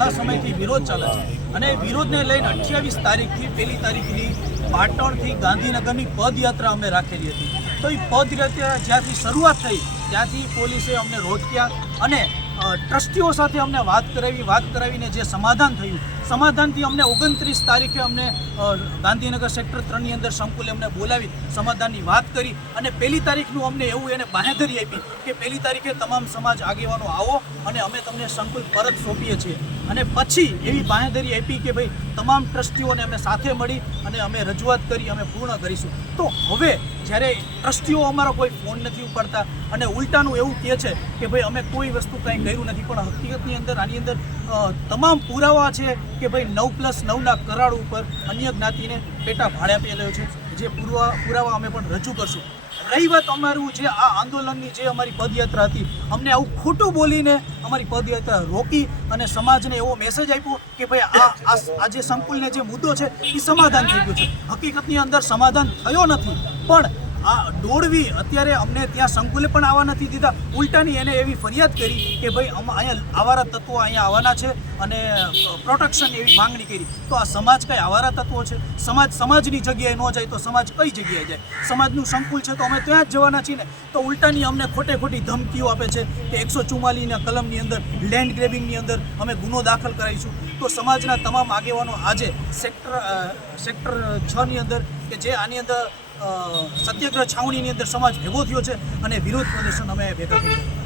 ઘણા સમયથી વિરોધ ચાલે છે અને વિરોધને લઈને 28 તારીખથી 1 તારીખની પાટણથી ગાંધીનગરની પદયાત્રા અમે રાખેલી હતી। તો એ પદયાત્રા જ્યાંથી શરૂઆત થઈ ત્યાંથી પોલીસે અમને રોક્યા અને ટ્રસ્ટીઓ સાથે અમને વાત કરાવીને જે સમાધાન થયું, સમાધાનથી અમને 29 તારીખે અમને ગાંધીનગર સેક્ટર 3ની અંદર સંકુલે અમને બોલાવી સમાધાનની વાત કરી અને 1 તારીખનું અમને એવું એને બાંહેધરી આપી કે 1 તારીખે તમામ સમાજ આગેવાનો આવો અને અમે તમને સંકુલ પરત સોંપીએ છીએ। અને પછી એવી બાંહેધરી આપી કે ભાઈ તમામ ટ્રસ્ટીઓને અમે સાથે મળી અને અમે રજૂઆત કરી અમે પૂર્ણ કરીશું। તો હવે જ્યારે ટ્રસ્ટીઓ અમારો કોઈ ફોન નથી ઉપાડતા અને ઉલટાનું એવું કહે છે કે ભાઈ અમે કોઈ વસ્તુ કંઈ કર્યું નથી, પણ હકીકતની અંદર આની અંદર તમામ પુરાવા છે કે ભાઈ 9+9ના કરાર ઉપર અન્ય જ્ઞાતિને પેટા ભાડે આપેલો છે, જે પુરાવા અમે પણ રજૂ કરશું। રહી વાત અમારું જે આ આંદોલનની જે અમારી પદયાત્રા હતી, અમને આવું ખોટું બોલીને અમારી પદયાત્રા રોકી અને સમાજને એવો મેસેજ આપ્યો કે ભાઈ આ જે સંકુલને જે મુદ્દો છે એ સમાધાન થઈ ગયું છે। હકીકતની અંદર સમાધાન થયો નથી, પણ આ દોડવી અત્યારે અમને ત્યાં સંકુલે પણ આવવા નથી દીધા, ઉલટાની એને એવી ફરિયાદ કરી કે ભાઈ અહીંયા આવારા તત્વો અહીંયા આવવાના છે અને પ્રોટેક્શન એવી માંગણી કરી। તો આ સમાજ કઈ આવારા તત્વો છે? સમાજની જગ્યાએ ન જાય તો સમાજ કઈ જગ્યાએ જાય? સમાજનું સંકુલ છે તો અમે ત્યાં જ જવાના છીએ ને। તો ઉલટાની અમને ખોટી ધમકીઓ આપે છે કે 144ના કલમની અંદર લેન્ડ ગ્રેબિંગની અંદર અમે ગુનો દાખલ કરાવીશું। તો સમાજના તમામ આગેવાનો આજે સેક્ટર 6ની અંદર કે જે આની અંદર સત્યાગ્રહ છાવણીની અંદર સમાજ ભેગો થયો છે અને વિરોધ પ્રદર્શન અમે ભેગા થયા।